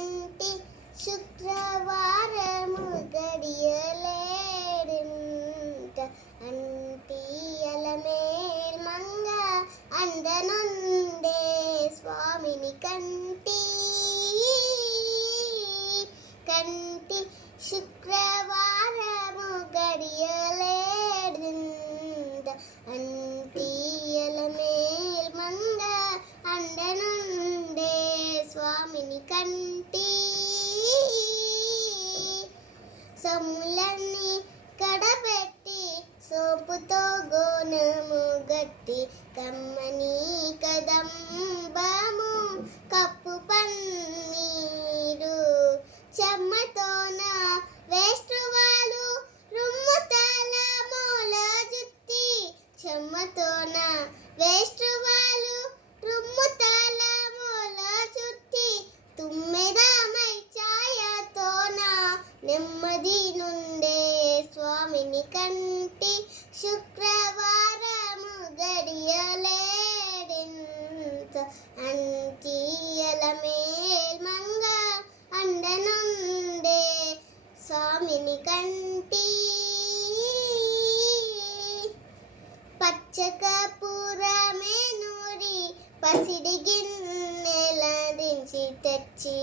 కంటి శుక్రవారము గడియలేడింట అంటియల మేల్మంగ అందనుండే స్వామిని కంటి శుక్రవారము గడియలేడింట అంటియల మేల్మంగ అందనుండే స్వామిని కంటి సొమ్ములన్నీ కడబెట్టి సోపుతో గోనము గట్టి కమ్మని కదంబము కప్పు పన్నీరు చెమ్మతోన వేష్ట్రువాలు రుమ్ముతల మూల జుత్తి చెమ్మతోన వేష్ట్రువాలు రుమ్ముతల మూల జుత్తి తుమ్మెదమై ఛాయతోన నెమ్మది నుండే స్వామిని కంటి శుక్రవారము గడియలేడింత అంటియల మేల్మంగ అందనుండే స్వామిని కంటి పచ్చకర్పూరమే నూరి పసిడి గిన్నెల దించి తెచ్చి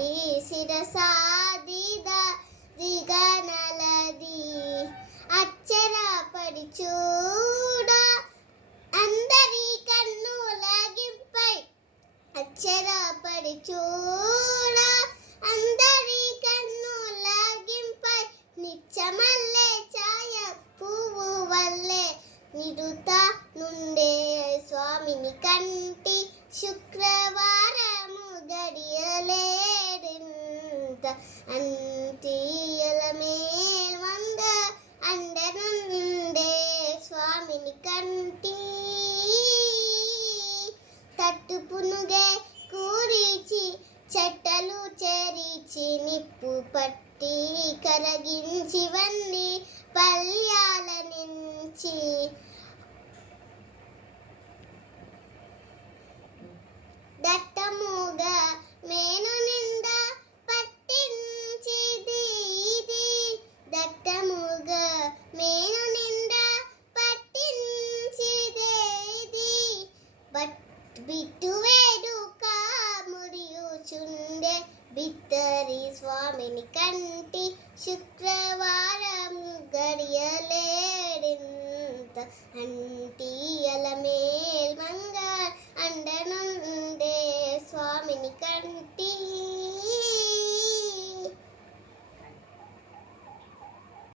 శిరసాదిద దిగనలది అచ్చరపడి చూడ అందరి కన్నులగింపై అచ్చరపడి చూడ అందరి కన్నులగింపై నిత్యమల్లె ఛాయ పువ్వు వల్లే నిరుత నుండే స్వామిని కంటి శుక్రవారము గడియలేడింత అంటియల మేల్మంగ అందనుండే స్వామిని కంటి తట్టు పునుగే కూరిచి చెట్టలు చెరిచి నిప్పు పట్టి కరగించి వన్ని పల్యాల నుంచి దట్టముగా మేను నిండా పట్టించి దీది దట్టముగా మేను నిండా పట్టించి దేది బిట్టు వేడుక మురియుచుండే బిత్తరి స్వామిని కంటి శుక్రవారము గడియలేడింత అంటియల మేల్మంగ అందనుండే